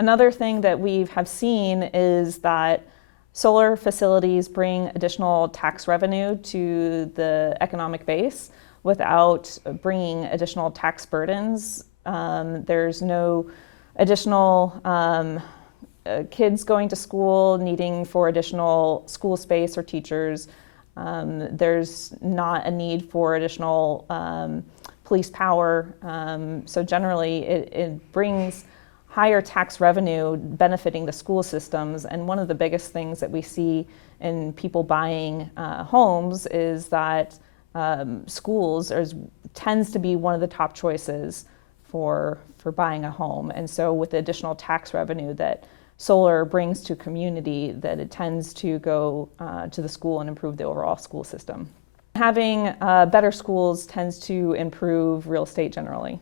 Another thing that we have seen is that solar facilities bring additional tax revenue to the economic base without bringing additional tax burdens. There's no additional kids going to school needing for additional school space or teachers. There's not a need for additional police power. So generally, it brings higher tax revenue benefiting the school systems. And one of the biggest things that we see in people buying homes is that schools tends to be one of the top choices for buying a home. And so with the additional tax revenue that solar brings to community, that it tends to go to the school and improve the overall school system. Having better schools tends to improve real estate generally.